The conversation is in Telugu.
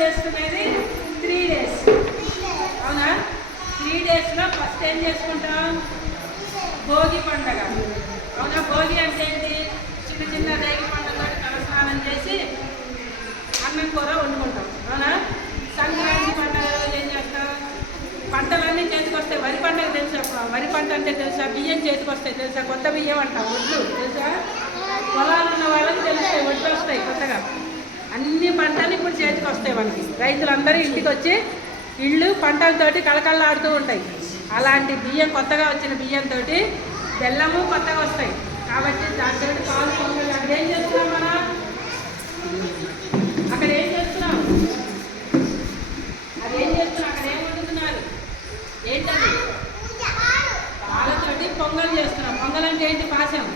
చేసుకునేది 3 days. అవునా? 3 daysలో ఫస్ట్ ఏం చేసుకుంటాం? భోగి పండగ. అవునా? భోగి అంటే ఏంటి? చిన్న చిన్న రేగి పండుగ తలస్నానం చేసి అన్నం కూర వండుకుంటాం. అవునా? సంక్రాంతి పండుగ రోజు ఏం చేస్తాం? పంటలన్నీ చేతికొస్తాయి. వరి పండుగ తెలుసా? వరి పంట అంటే తెలుసా? బియ్యం చేతికొస్తాయి తెలుసా? కొత్త బియ్యం అంటాం. ఒడ్లు తెలుసా? పొలాలు ఉన్న వాళ్ళకి తెలుస్తాయి, ఒడ్లు వస్తాయి కొత్తగా. అన్ని పంటలు ఇప్పుడు చేతికి వస్తాయి మనకి. రైతులందరూ ఇంటికి వచ్చి ఇళ్ళు పంటలతోటి కళకళలాడుతూ ఉంటాయి. అలాంటి బియ్యం, కొత్తగా వచ్చిన బియ్యంతో బెల్లము కొత్తగా వస్తాయి. కాబట్టి దాంతో పాలు పొంగల్. అక్కడ ఏం చేస్తున్నాం మనం? అక్కడ ఏం చేస్తున్నాం? అదేం చేస్తున్నాం? అక్కడ ఏం వండుతున్నారు? ఏంటది? పాలతోటి పొంగల్ చేస్తున్నాం. పొంగల్ అంటే ఏంటి? పాశం.